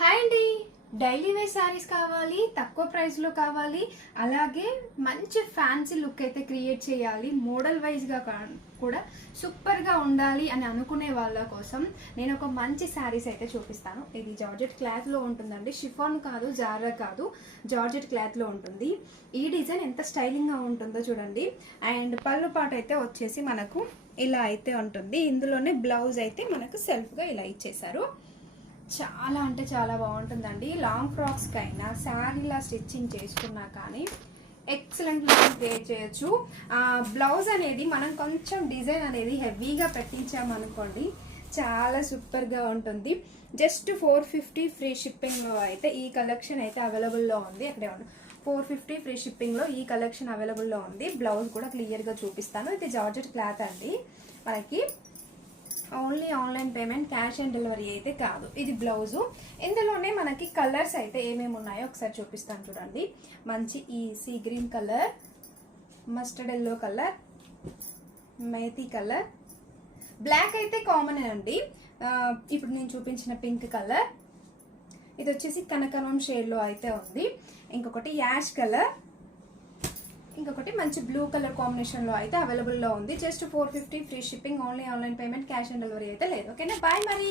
Hi అండి. Daily wear saris కావాలి, తక్కువ ప్రైస్లో కావాలి, అలాగే మంచి ఫ్యాన్సీ లుక్ అయితే క్రియేట్ చేయాలి, మోడల్ వైజ్గా కూడా సూపర్గా ఉండాలి అని అనుకునే వాళ్ళ కోసం నేను ఒక మంచి శారీస్ అయితే చూపిస్తాను. ఇది జార్జెట్ క్లాత్లో ఉంటుందండి, షిఫాన్ కాదు, జారా కాదు, జార్జెట్ క్లాత్లో ఉంటుంది. ఈ డిజైన్ ఎంత స్టైలింగ్గా ఉంటుందో చూడండి. అండ్ పళ్ళు పాట అయితే వచ్చేసి మనకు ఇలా అయితే ఉంటుంది. ఇందులోనే బ్లౌజ్ అయితే మనకు సెల్ఫ్గా ఇలా ఇచ్చేసారు. చాలా అంటే చాలా బాగుంటుందండి. లాంగ్ ఫ్రాక్స్కి అయినా శారీలా స్టిచ్చింగ్ చేసుకున్నా కానీ ఎక్సలెంట్ లుక్ క్రియేట్ చేయొచ్చు. బ్లౌజ్ అనేది మనం కొంచెం డిజైన్ అనేది హెవీగా పెట్టించామనుకోండి, చాలా సూపర్గా ఉంటుంది. జస్ట్ 450 ఫ్రీ షిప్పింగ్లో అయితే ఈ కలెక్షన్ అయితే అవైలబుల్లో ఉంది. అక్కడే ఉంది 450 ఫ్రీ షిప్పింగ్లో ఈ కలెక్షన్ అవైలబుల్లో ఉంది. బ్లౌజ్ కూడా క్లియర్గా చూపిస్తాను. ఇది జార్జెట్ క్లాత్ అండి. మనకి only online payment, cash on delivery అయితే కాదు. ఇది బ్లౌజు. ఇందులోనే మనకి కలర్స్ అయితే ఏమేమి ఉన్నాయో ఒకసారి చూపిస్తాను చూడండి. మంచి ఈ sea green colour, mustard yellow colour, methi colour, black అయితే కామన్ అండి. ఇప్పుడు నేను చూపించిన పింక్ కలర్, ఇది వచ్చేసి కనకనం షేడ్లో అయితే ఉంది. ఇంకొకటి యాష్ కలర్, ఇంకొకటి మంచి బ్లూ కలర్ కాంబినేషన్లో అయితే అవైలబుల్లో ఉంది. Just 450 free shipping, only online payment, cash on delivery అయితే లేదు. ఓకేనా, బాయ్ మరి.